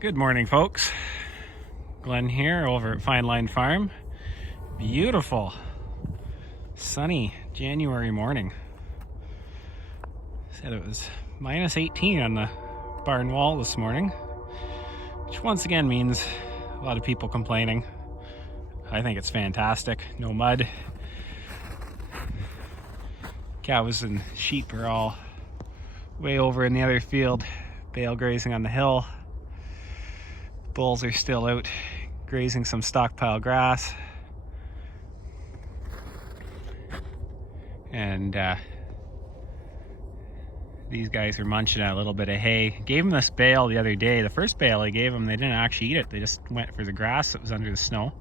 Good morning, folks. Glenn here over at Fine Line Farm. Beautiful, sunny January morning. Said it was minus 18 on the barn wall this morning, which once again means a lot of people complaining. I think it's fantastic. No mud. Cows and sheep are all way over in the other field, bale grazing on the hill. Bulls are still out grazing some stockpile grass. And these guys are munching at a little bit of hay. Gave them this bale the other day. The first bale I gave them, they didn't actually eat it. They just went for the grass that was under the snow.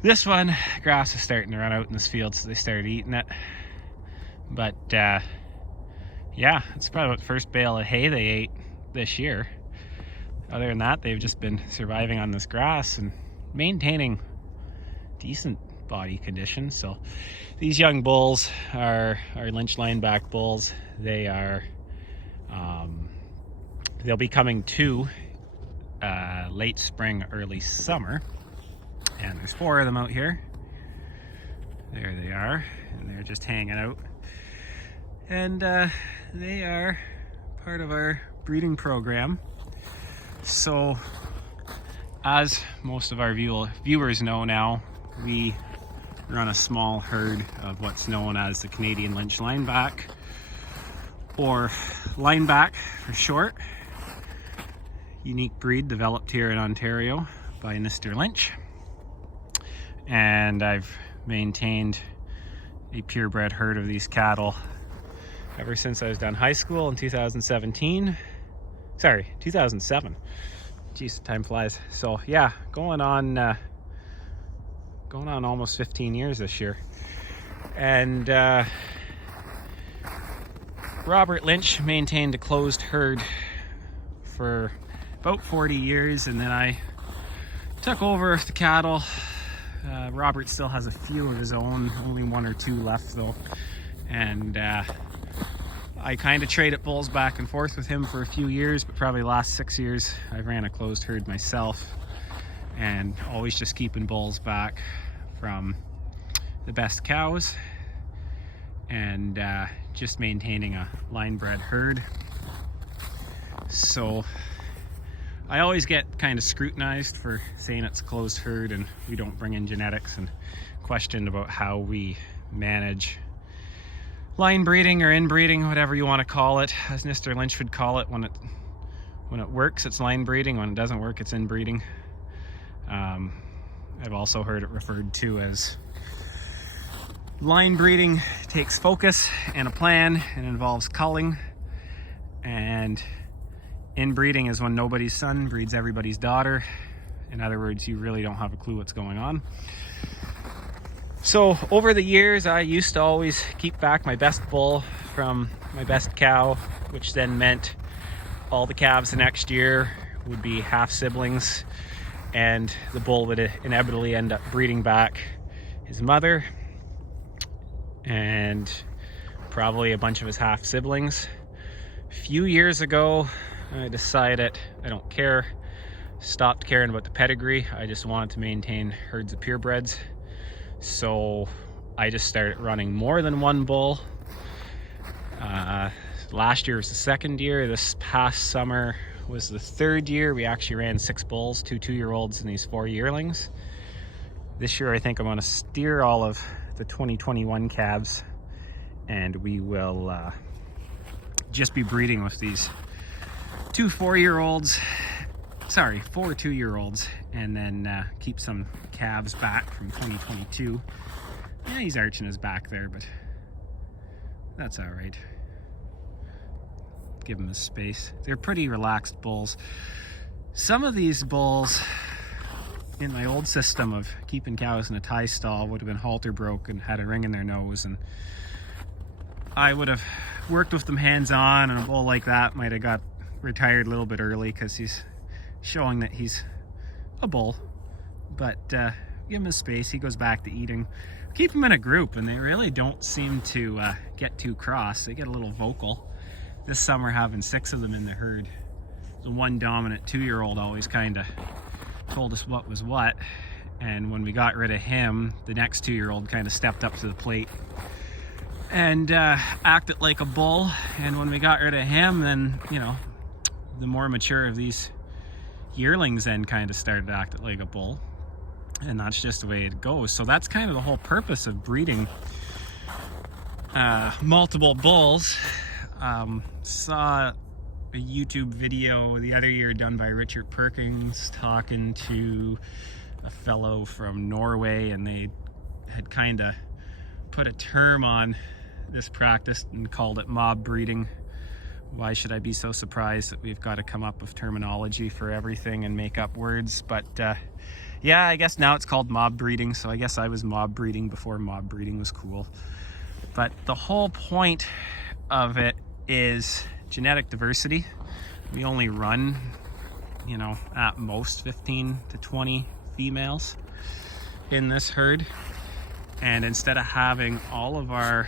This one, grass is starting to run out in this field, so they started eating it. But yeah, it's probably the first bale of hay they ate this year. Other than that, they've just been surviving on this grass and maintaining decent body condition. So these young bulls are Lynch Lineback Bulls. They are they'll be coming to late spring, early summer, and there's 4 of them out here. There they are, and they're just hanging out, and they are part of our breeding program. So, as most of our viewers know now, we run a small herd of what's known as the Canadian Lynch Lineback, or Lineback for short. Unique breed developed here in Ontario by Mr. Lynch. And I've maintained a purebred herd of these cattle ever since I was done high school in 2007. Jeez, time flies. So yeah, going on almost 15 years this year. And Robert Lynch maintained a closed herd for about 40 years, and then I took over the cattle. Robert still has a few of his own, only 1 or 2 left though. And I kind of traded bulls back and forth with him for a few years, but probably the last 6 years I ran a closed herd myself, and always just keeping bulls back from the best cows, and just maintaining a line bred herd. So I always get kind of scrutinized for saying it's a closed herd and we don't bring in genetics, and questioned about how we manage line breeding or inbreeding, whatever you want to call it. As Mr. Lynch would call it, when it works, it's line breeding. When it doesn't work, it's inbreeding. I've also heard it referred to as line breeding takes focus and a plan and involves culling, and inbreeding is when nobody's son breeds everybody's daughter. In other words, you really don't have a clue what's going on. So over the years, I used to always keep back my best bull from my best cow, which then meant all the calves the next year would be half siblings, and the bull would inevitably end up breeding back his mother and probably a bunch of his half siblings. A few years ago, I decided I don't care, stopped caring about the pedigree. I just wanted to maintain herds of purebreds. So I just started running more than 1 bull. Last year was the 2nd year. This past summer was the 3rd year. We actually ran 6 bulls, 2 2-year-olds and these 4 yearlings. This year I think I'm going to steer all of the 2021 calves, and we will just be breeding with these 2 4-year-olds. Sorry, 4 2-year-olds, and then keep some calves back from 2022. Yeah, he's arching his back there, but that's all right. Give him his space. They're pretty relaxed bulls. Some of these bulls in my old system of keeping cows in a tie stall would have been halter broke and had a ring in their nose, and I would have worked with them hands-on, and a bull like that might have got retired a little bit early because he's showing that he's a bull. But give him his space. He goes back to eating. Keep them in a group, and they really don't seem to get too cross. They get a little vocal. This summer, having 6 of them in the herd the one dominant 2-year-old always kind of told us what was what. And when we got rid of him, the next 2-year-old kind of stepped up to the plate and acted like a bull. And when we got rid of him, then, you know, the more mature of these yearlings then kind of started to act like a bull. And that's just the way it goes. So that's kind of the whole purpose of breeding multiple bulls. Saw a YouTube video the other year done by Richard Perkins talking to a fellow from Norway, and they had kind of put a term on this practice and called it mob breeding. Why should I be so surprised that we've got to come up with terminology for everything and make up words? But yeah, I guess now it's called mob breeding, so I guess I was mob breeding before mob breeding was cool. But the whole point of it is genetic diversity. We only run, you know, at most 15 to 20 females in this herd. And instead of having all of our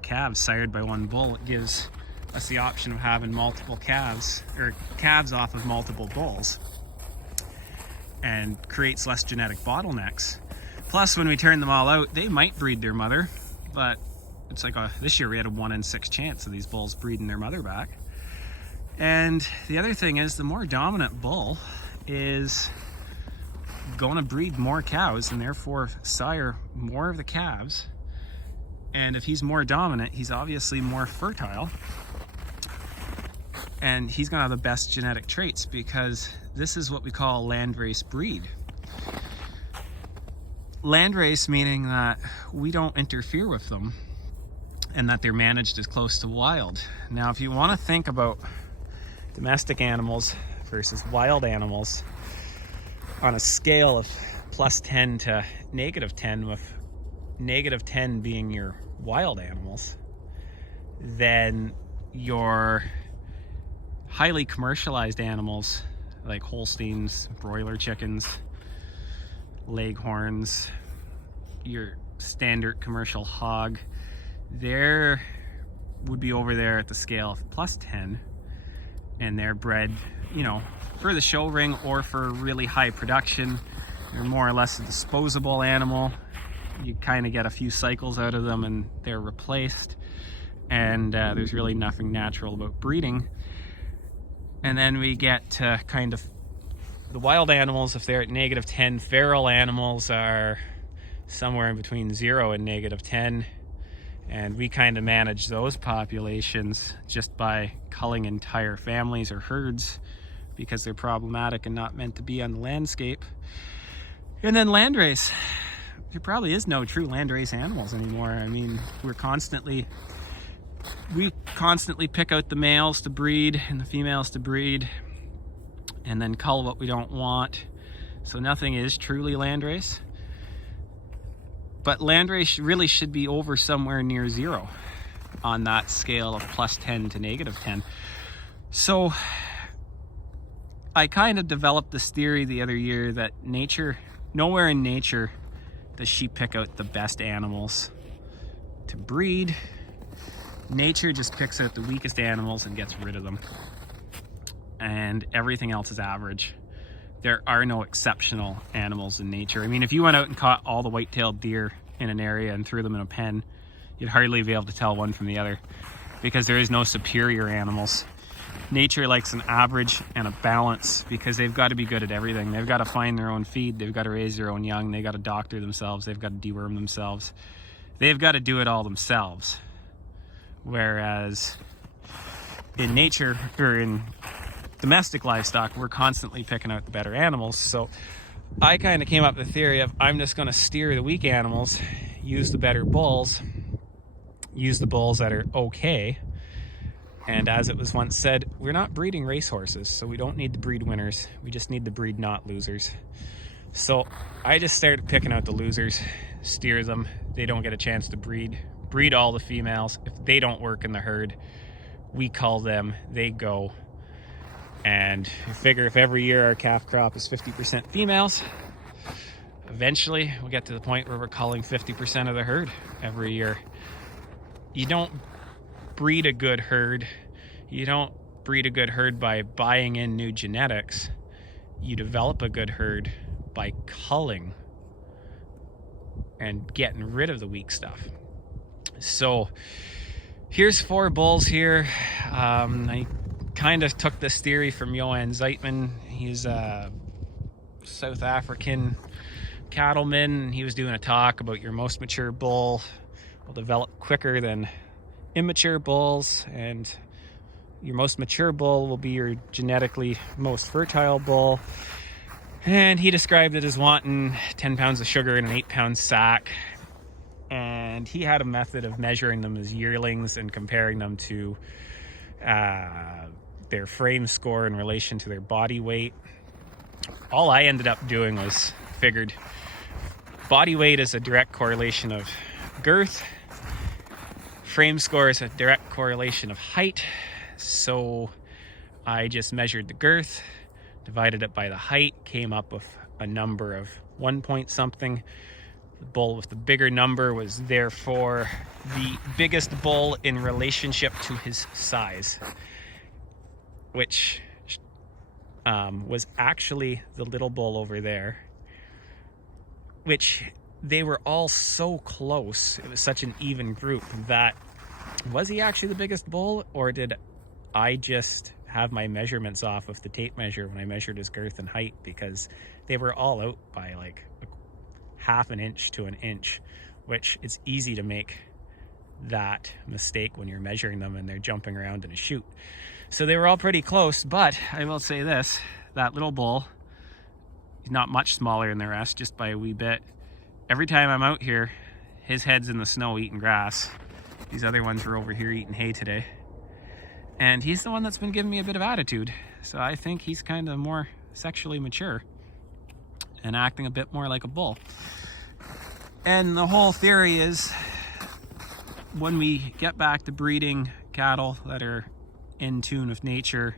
calves sired by one bull, it gives us the option of having multiple calves, or calves off of multiple bulls, and creates less genetic bottlenecks. Plus, when we turn them all out, they might breed their mother, but it's like this year we had a 1 in 6 chance of these bulls breeding their mother back. And the other thing is, the more dominant bull is going to breed more cows and therefore sire more of the calves. And if he's more dominant, he's obviously more fertile, and he's going to have the best genetic traits, because this is what we call a landrace breed. Landrace meaning that we don't interfere with them and that they're managed as close to wild. Now, if you want to think about domestic animals versus wild animals on a scale of +10 to -10, with -10 being your wild animals, then your highly commercialized animals like Holsteins, broiler chickens, leghorns, your standard commercial hog, there would be over there at the scale of +10, and they're bred, you know, for the show ring or for really high production. They're more or less a disposable animal. You kind of get a few cycles out of them and they're replaced, and there's really nothing natural about breeding. And then we get to kind of the wild animals. If they're at -10, feral animals are somewhere in between 0 and -10, and we kind of manage those populations just by culling entire families or herds because they're problematic and not meant to be on the landscape. And then landrace. There probably is no true landrace animals anymore. I mean, we constantly pick out the males to breed and the females to breed, and then cull what we don't want. So nothing is truly landrace. But landrace really should be over somewhere near 0 on that scale of +10 to -10. So I kind of developed this theory the other year that nowhere in nature does she pick out the best animals to breed. Nature just picks out the weakest animals and gets rid of them. And everything else is average. There are no exceptional animals in nature. I mean, if you went out and caught all the white-tailed deer in an area and threw them in a pen, you'd hardly be able to tell one from the other, because there is no superior animals. Nature likes an average and a balance, because they've got to be good at everything. They've got to find their own feed, they've got to raise their own young, they've got to doctor themselves, they've got to deworm themselves. They've got to do it all themselves. Whereas in nature, or in domestic livestock, we're constantly picking out the better animals. So I kind of came up with the theory of, I'm just going to steer the weak animals, use the better bulls, use the bulls that are okay. And as it was once said, we're not breeding racehorses, so we don't need to breed winners. We just need to breed not losers. So I just started picking out the losers, steer them. They don't get a chance to breed all the females. If they don't work in the herd, we cull them, they go. And I figure if every year our calf crop is 50% females, eventually we'll get to the point where we're culling 50% of the herd every year. You don't breed a good herd, you don't breed a good herd by buying in new genetics. You develop a good herd by culling and getting rid of the weak stuff. So here's 4 bulls here. I kind of took this theory from Johan Zeitman. He's a South African cattleman. He was doing a talk about your most mature bull will develop quicker than immature bulls, and your most mature bull will be your genetically most fertile bull. And he described it as wanting 10 pounds of sugar in an 8-pound sack. And he had a method of measuring them as yearlings and comparing them to their frame score in relation to their body weight. All I ended up doing was figured body weight is a direct correlation of girth. Frame score is a direct correlation of height. So I just measured the girth, divided it by the height, came up with a number of 1 point something. The bull with the bigger number was therefore the biggest bull in relationship to his size, which was actually the little bull over there, which they were all so close. It was such an even group that, was he actually the biggest bull, or did I just have my measurements off of the tape measure when I measured his girth and height? Because they were all out by like half an inch to an inch, which it's easy to make that mistake when you're measuring them and they're jumping around in a chute. So they were all pretty close, but I will say this, that little bull, he's not much smaller than the rest, just by a wee bit. Every time I'm out here, his head's in the snow eating grass. These other ones were over here eating hay today. And he's the one that's been giving me a bit of attitude. So I think he's kind of more sexually mature and acting a bit more like a bull. And the whole theory is, when we get back to breeding cattle that are in tune with nature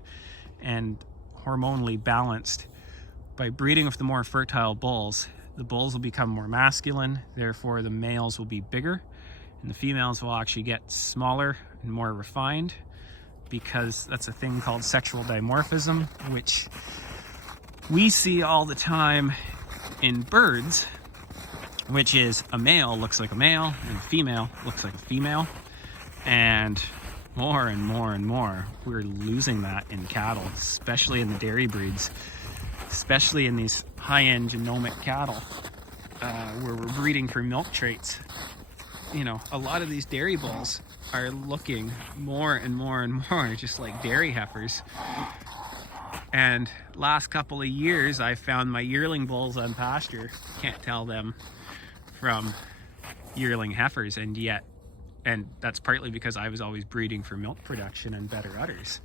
and hormonally balanced, by breeding with the more fertile bulls, the bulls will become more masculine, therefore the males will be bigger, and the females will actually get smaller and more refined, because that's a thing called sexual dimorphism, which we see all the time in birds, which is a male looks like a male and a female looks like a female. And more and more and more, we're losing that in cattle, especially in the dairy breeds, especially in these high-end genomic cattle, where we're breeding for milk traits. You know, a lot of these dairy bulls are looking more and more and more just like dairy heifers. And last couple of years, I found my yearling bulls on pasture. Can't tell them from yearling heifers, and that's partly because I was always breeding for milk production and better udders.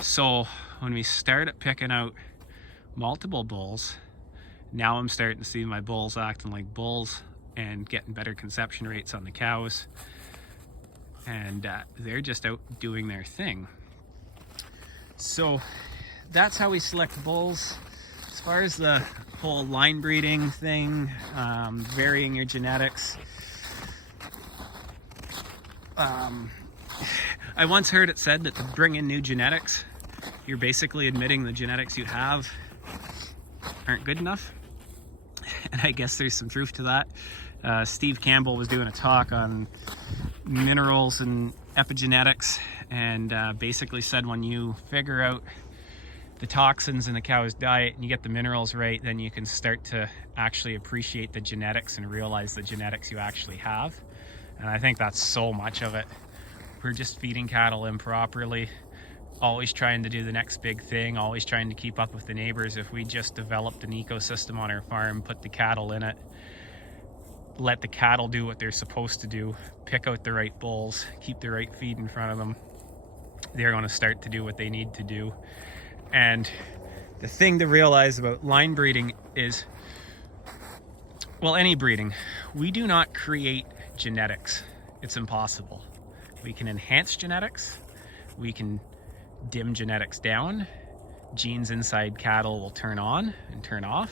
So when we started picking out multiple bulls, now I'm starting to see my bulls acting like bulls and getting better conception rates on the cows, and they're just out doing their thing. So that's how we select bulls. As far as the whole line breeding thing, varying your genetics, I once heard it said that to bring in new genetics, you're basically admitting the genetics you have aren't good enough. And I guess there's some truth to that. Steve Campbell was doing a talk on minerals and epigenetics, and basically said when you figure out the toxins in the cow's diet and you get the minerals right, then you can start to actually appreciate the genetics and realize the genetics you actually have. And I think that's so much of it. We're just feeding cattle improperly, always trying to do the next big thing, always trying to keep up with the neighbors. If we just developed an ecosystem on our farm, put the cattle in it, let the cattle do what they're supposed to do, pick out the right bulls, keep the right feed in front of them, they're going to start to do what they need to do. And the thing to realize about line breeding is, well, any breeding, we do not create genetics. It's impossible. We can enhance genetics, we can dim genetics down, genes inside cattle will turn on and turn off.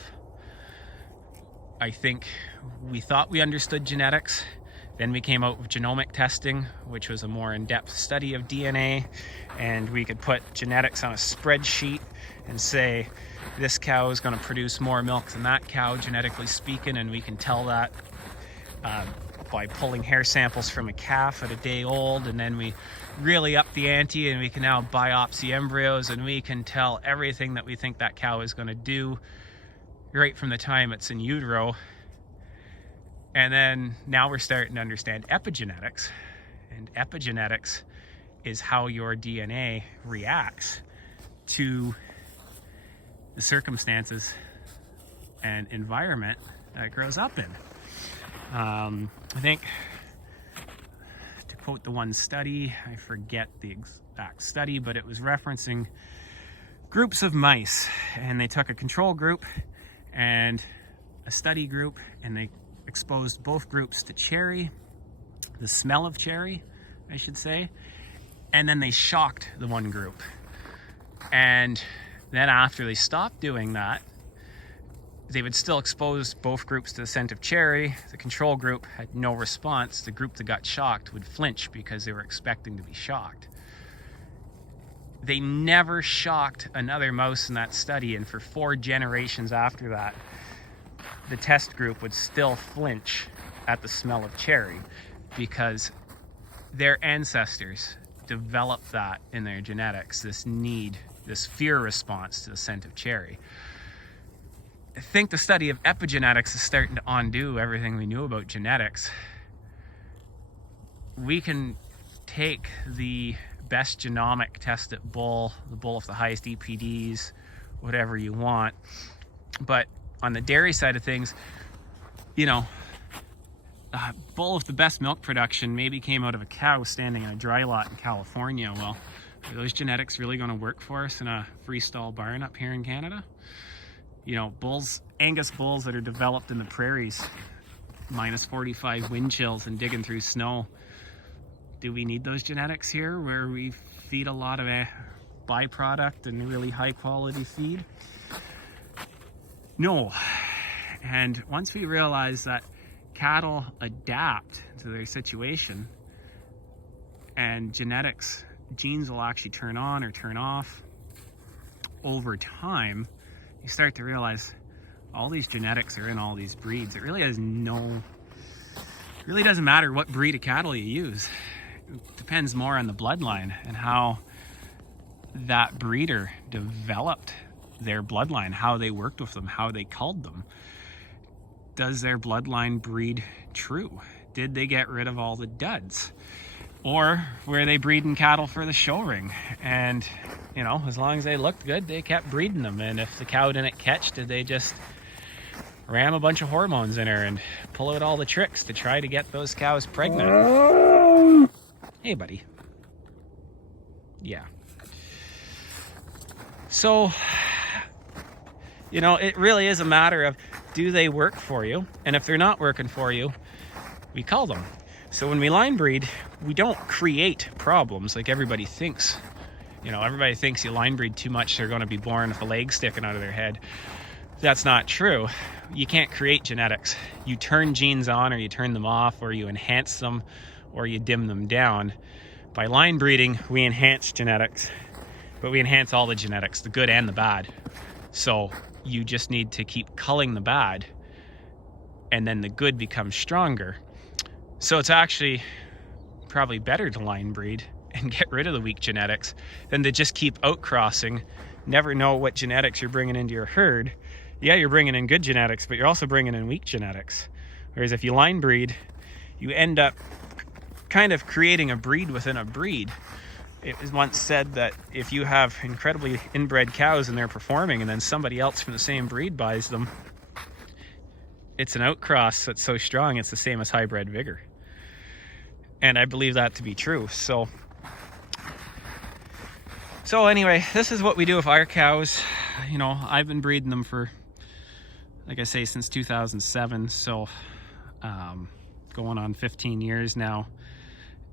I think we thought we understood genetics, Then we came out with genomic testing, which was a more in-depth study of DNA, and we could put genetics on a spreadsheet and say, this cow is going to produce more milk than that cow, genetically speaking, and we can tell that by pulling hair samples from a calf at a day old, and then we really up the ante and we can now biopsy embryos, and we can tell everything that we think that cow is going to do right from the time it's in utero. And then now we're starting to understand epigenetics, and epigenetics is how your DNA reacts to the circumstances and environment that it grows up in. I think, to quote the one study, I forget the exact study, but it was referencing groups of mice, and they took a control group and a study group, and they exposed both groups to cherry, the smell of cherry, I should say, and then they shocked the one group. And then after they stopped doing that, they would still expose both groups to the scent of cherry. The control group had no response. The group that got shocked would flinch because they were expecting to be shocked. They never shocked another mouse in that study, and for 4 generations after that, the test group would still flinch at the smell of cherry because their ancestors developed that in their genetics, this need, this fear response to the scent of cherry. I think the study of epigenetics is starting to undo everything we knew about genetics. We can take the best genomic tested bull, the bull with the highest EPDs, whatever you want, but on the dairy side of things, you know, a bull with the best milk production maybe came out of a cow standing in a dry lot in California. Well, are those genetics really going to work for us in a freestall barn up here in Canada? You know, bulls, Angus bulls that are developed in the prairies, minus 45 wind chills and digging through snow. Do we need those genetics here where we feed a lot of a byproduct and really high quality feed? No. And once we realize that cattle adapt to their situation and genetics, genes will actually turn on or turn off over time, you start to realize all these genetics are in all these breeds. It really doesn't matter what breed of cattle you use. It depends more on the bloodline and how that breeder developed their bloodline, how they worked with them, how they culled them. Does their bloodline breed true? Did they get rid of all the duds? Or were they breeding cattle for the show ring? And, you know, as long as they looked good, they kept breeding them. And if the cow didn't catch, did they just ram a bunch of hormones in her and pull out all the tricks to try to get those cows pregnant? Hey, buddy. Yeah. So, you know, it really is a matter of, do they work for you? And if they're not working for you, we cull them. So when we line breed, we don't create problems like everybody thinks. You know, everybody thinks you line breed too much, they're going to be born with a leg sticking out of their head. That's not true. You can't create genetics. You turn genes on, or you turn them off, or you enhance them, or you dim them down. By line breeding, we enhance genetics, but we enhance all the genetics, the good and the bad. So you just need to keep culling the bad, and then the good becomes stronger. So it's actually probably better to line breed and get rid of the weak genetics than to just keep outcrossing, never know what genetics you're bringing into your herd. Yeah, you're bringing in good genetics, but you're also bringing in weak genetics. Whereas if you line breed, you end up kind of creating a breed within a breed. It was once said that if you have incredibly inbred cows and they're performing, and then somebody else from the same breed buys them, it's an outcross that's so strong it's the same as hybrid vigor. And I believe that to be true. So anyway, this is what we do with our cows. You know, I've been breeding them for, like I say, since 2007. So going on 15 years now.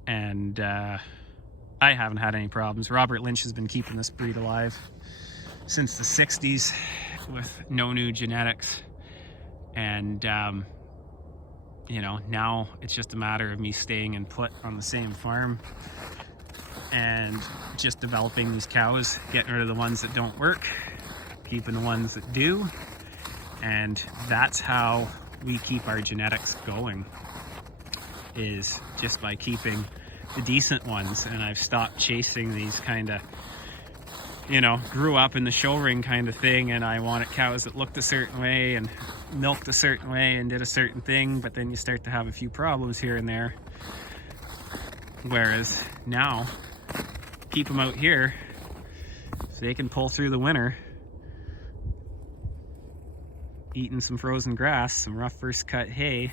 And I haven't had any problems. Robert Lynch has been keeping this breed alive since the 60s with no new genetics. And you know, now it's just a matter of me staying and put on the same farm and just developing these cows, getting rid of the ones that don't work, keeping the ones that do. And that's how we keep our genetics going, is just by keeping the decent ones. And I've stopped chasing these kind of, you know, grew up in the show ring kind of thing, and I wanted cows that looked a certain way and milked a certain way and did a certain thing, but then you start to have a few problems here and there. Whereas now, keep them out here so they can pull through the winter, eating some frozen grass, some rough first cut hay.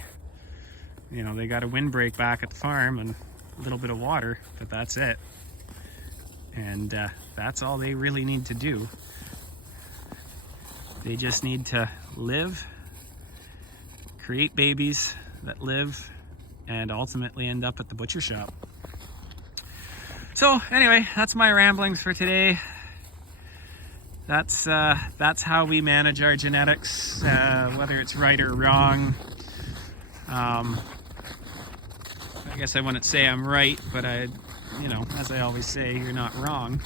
You know, they got a windbreak back at the farm and a little bit of water, but that's it. And that's all they really need to do. They just need to live, create babies that live, and ultimately end up at the butcher shop. So anyway, that's my ramblings for today. That's how we manage our genetics, whether it's right or wrong. I guess I wouldn't say I'm right, but you know, as I always say, you're not wrong.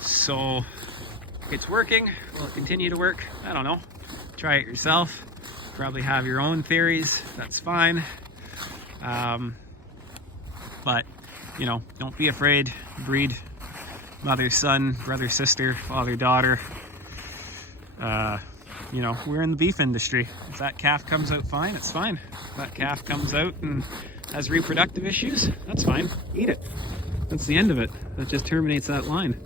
So it's working. Will it continue to work? I don't know. Try it yourself. Probably have your own theories. That's fine. But you know, don't be afraid. Breed mother, son, brother, sister, father, daughter. You know, we're in the beef industry. If that calf comes out fine, it's fine. If that calf comes out and has reproductive issues, that's fine. Eat it. That's the end of it. That just terminates that line.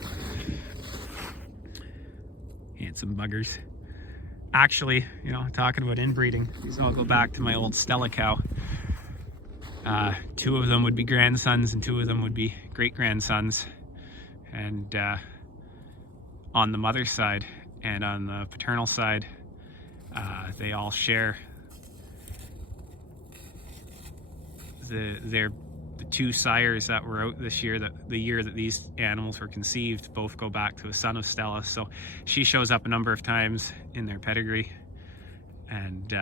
Handsome buggers. Actually, you know, talking about inbreeding, these all go back to my old Stella cow. 2 of them would be grandsons and 2 of them would be great-grandsons. And on the mother's side and on the paternal side, they all share the 2 sires that were out this year, the year that these animals were conceived, both go back to a son of Stella. So she shows up a number of times in their pedigree. And,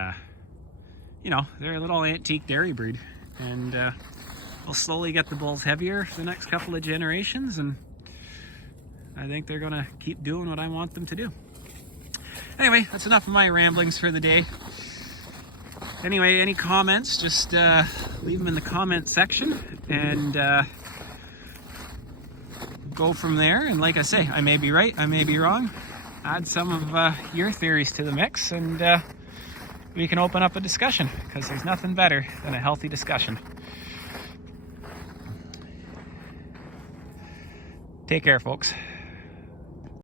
you know, they're a little antique dairy breed. And we'll slowly get the bulls heavier for the next couple of generations. And I think they're going to keep doing what I want them to do. Anyway, that's enough of my ramblings for the day. Anyway, any comments, just leave them in the comment section and go from there. And like I say, I may be right, I may be wrong. Add some of your theories to the mix and we can open up a discussion, because there's nothing better than a healthy discussion. Take care, folks.